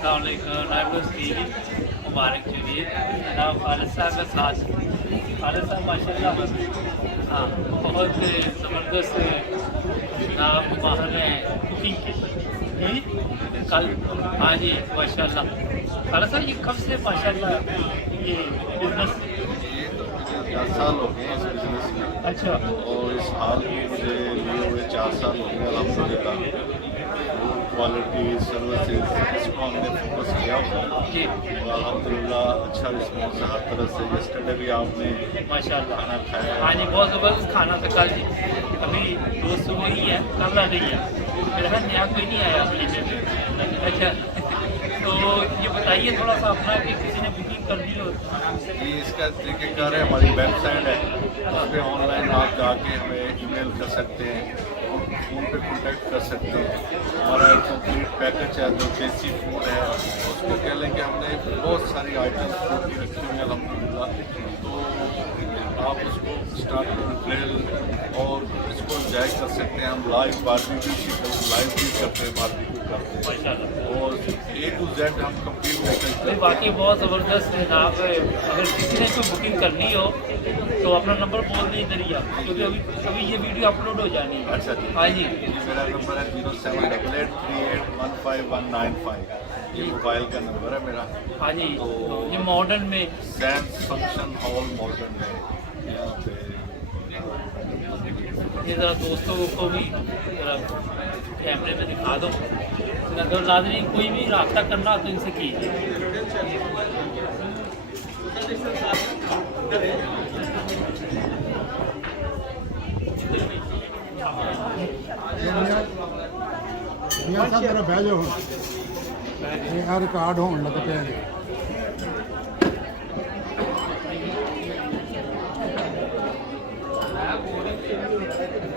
TV मुबारक चलिए जनाब खालिद साहब के साथ। खालिद साहब माशाल्लाह हाँ बहुत ज़बरदस्त जनाब माहर हैं कुकिंग के जी कल। हाँ जी माशाल्लाह। खालिद साहब ये कब से माशाल्लाह ये बिजनेस? 10 साल हो गए इस बिज़नेस में। अच्छा। और इस हाल में मुझे लिए हुए 4 साल हो गए अल्हम्दुलिल्लाह। क्वालिटी सर्विसेज इसको हमने फोकस किया हुआ है जी और अल्हम्दुलिल्लाह अच्छा रिस्पॉन्स है हर तरह से। यस्टरडे भी आपने माशाल्लाह खाना खाया हाँ जी बहुत ज़बरदस्त खाना था कल जी। अभी दोस्त वही है कल आ गई है मेरा ख्याल नया कोई नहीं आया अपने में। अच्छा तो ये बताइए थोड़ा सा अपना कि किसी ने बुकिंग कर दी हो। ये इसका तरीक़ेकार है, हमारी वेबसाइट है उस पर ऑनलाइन आप जाके हमें ईमेल कर सकते हैं, फ़ोन पे कांटेक्ट कर सकते हैं। हमारा एक कंप्लीट पैकेज है जो देसी फूड है उसको कह लें कि हमने बहुत सारी आइटम्स फूड की रखी हुई है अल्हम्दुलिल्लाह। तो आप उसको स्टार्टर ग्रिल और इसको एंजॉय कर सकते हैं। हम लाइव बारबेक्यू भी करते हैं, बारबेक्यू करते हैं और A to Z हम कंप्लीट पैकेज करते हैं। बाकी बहुत ज़बरदस्त जनाब। अगर किसी ने कोई बुकिंग करनी हो तो अपना नंबर बोल दें इधर ही आप, क्योंकि अभी ये वीडियो अपलोड हो जानी है। अच्छा जी हाँ जी मेरा नंबर है 0788381515। ये मोबाइल का नंबर है मेरा। हाँ जी ये मॉडर्न में सैंस फंक्शन हॉल मॉडर्न है यहाँ पे। ये ज़रा दोस्तों को भी ज़रा कैमरे में दिखा दो। अगर नाज़रीन कोई भी रब्ता करना तो इनसे कीजिए। मेरा बह जाओ ये रिकॉर्ड होने लग पे।